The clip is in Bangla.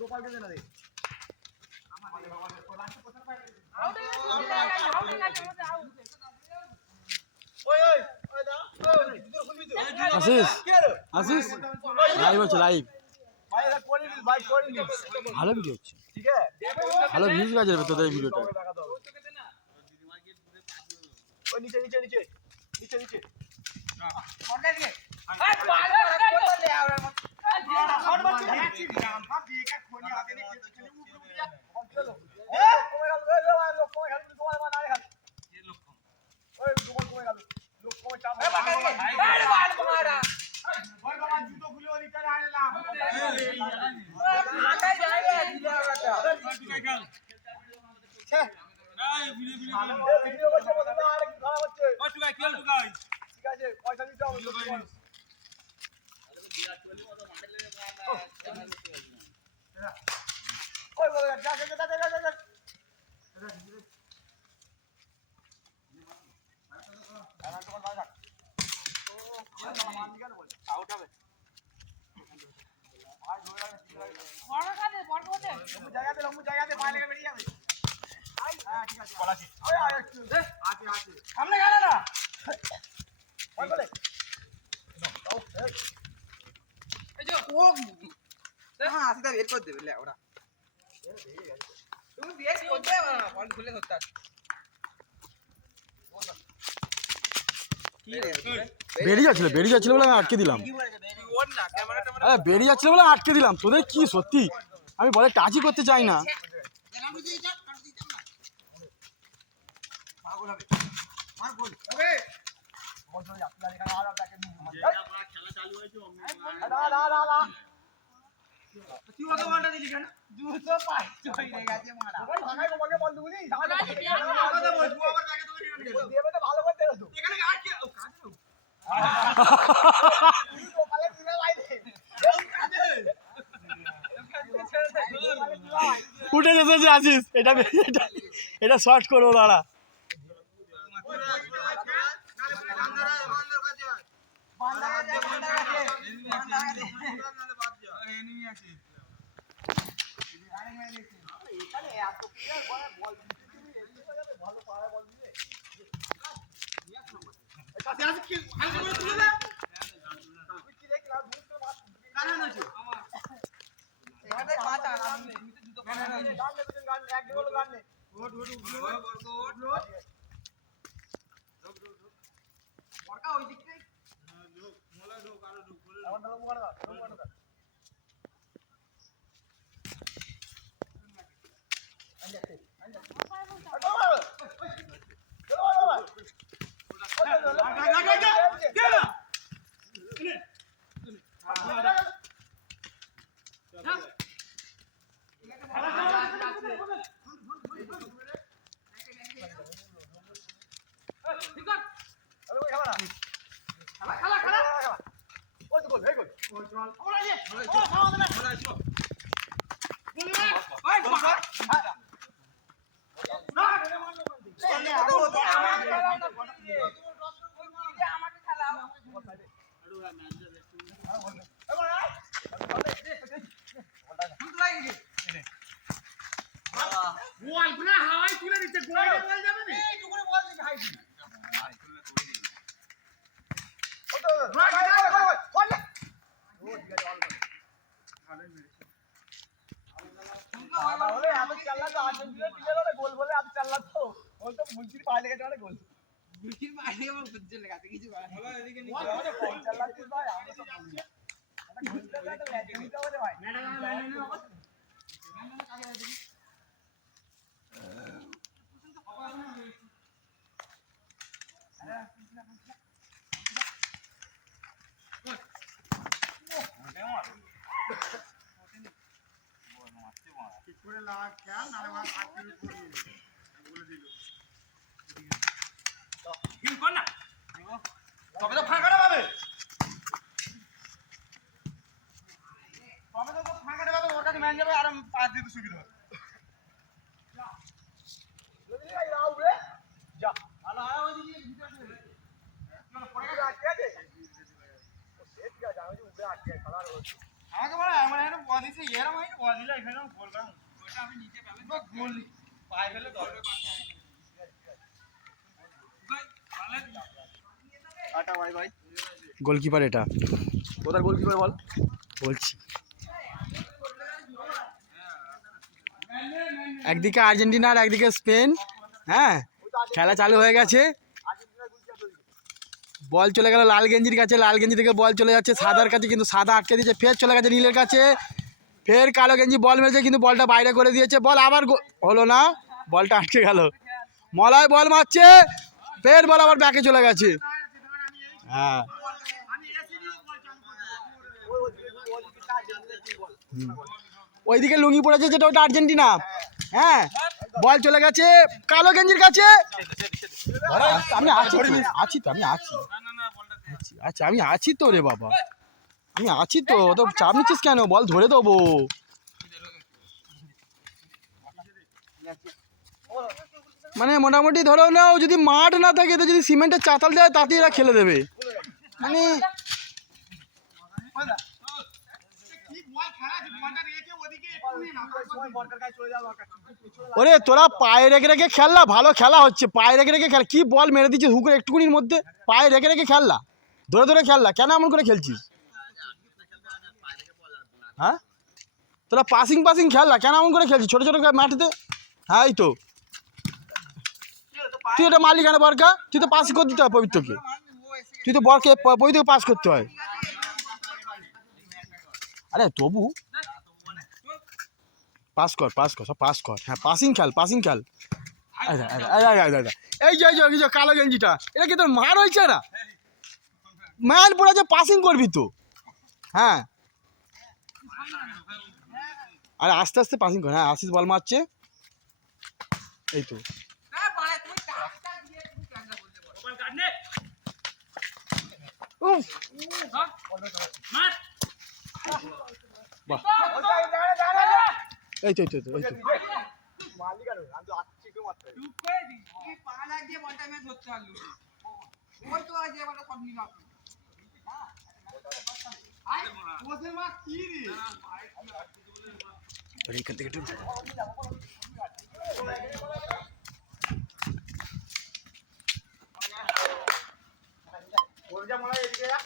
গোপালকে দে না রে আশিস আশিস লাইভ হচ্ছে লাইভ ভালো ভিডিও হচ্ছে ভালো ভিউজ কাজে তোদের এই ভিডিওটা নিচে নিচে নিচে নিচে নিচে বেরিয়ে যাচ্ছিল বলে আমি আটকে দিলাম বেরিয়ে যাচ্ছিল বলে আটকে দিলাম তোদের কি সত্যি আমি বলে টাচই করতে চাই না উঠে যেতে আসিস এটা এটা শর্ট করবো দাঁড়া তবে তো ফাঁকা আমাকে বলে আমার একটা বল দিছে এরম হয় বল দিলে এখানে বললাম ওটা আমি নিচে পেলাম গোল পায়ে ফেলে ধরে টাটা বাই বাই। গোলকিপার এটা কোথায় গোলকিপার বল? বলছি। একদিকে আর্জেন্টিনা আর একদিকে স্পেন। হ্যাঁ, খেলা চালু হয়ে গেছে। বল চলে গেল লাল গেঞ্জির কাছে, লাল গেঞ্জি থেকে বল চলে যাচ্ছে সাদার কাছে, কিন্তু সাদা আটকে দিয়েছে। ফের চলে গেছে নীলের কাছে, ফের কালো গেঞ্জি বল মেরেছে, কিন্তু বলটা বাইরে করে দিয়েছে। বল আবার হলো না, বলটা আটকে গেল। মলয় বল মারছে, ফের বল আবার ব্যাকে চলে গেছে। হ্যাঁ, ওইদিকে লুঙ্গি পড়েছে যেটা, ওটা আর্জেন্টিনা। হ্যাঁ, বল চলে গেছে কালো গেঞ্জির কাছে। আমি আছি তো, আছি তো, আমি আছি। আচ্ছা, আমি আছি তো রে বাবা, আমি আছি তো। তো চাপ নিচ্ছিস কেন? বল ধরে দেবো। মানে মোটামুটি ধরো নাও, যদি মাঠ না থাকে তো যদি সিমেন্টের চাতাল দেয় তাতে এরা খেলে দেবে। মানে ওরে তোরা পায়ে রেখে রেখে খেললা, ভালো খেলা হচ্ছে। পায়ে রেখে রেখে খেল, কি বল মেরে দিচ্ছিস হুকুর একটুকুনির মধ্যে। পায়ে রেখে রেখে খেললা, ধরে ধরে খেললা, কেন এমন করে খেলছিস? হ্যাঁ, তোরা পাসিং পাসিং খেললা, কেন এমন করে খেলছিস ছোটো ছোটো মাটিতে? হ্যাঁ, এই তো তুই এটা মালিক কেন বরকা? তুই তো পাস করে দিতে হয় পবিত্রকে, তুই তো বরকে পবিত্রকে পাস করতে হয়। আরে তবু পাস কর, পাস কর, সব পাস কর। হ্যাঁ, পাসিং খেল, পাসিং খেল। এই যে কালো গেঞ্জিটা, এটা কি তোর মার হয়েছে না? ম্যান পড়ে যে পাসিং করবি তো। হ্যাঁ, আরে আস্তে আস্তে পাসিং কর। হ্যাঁ, আশিস বল মারছে, এই তো। উফ, বাহ, এই তো এই তো এই তো। মারলি কেন? আমি তো আসছি কেউ মারতে হবে। চুপ করে দি কি পা লাগ দিয়ে বলটা আমি ধরতে পারলু ওই তো আজ এবারে সব নিল আপনি আই ওদের মা কি রে এইখান থেকে একটু ওর যা মনে হয় এদিকে যা।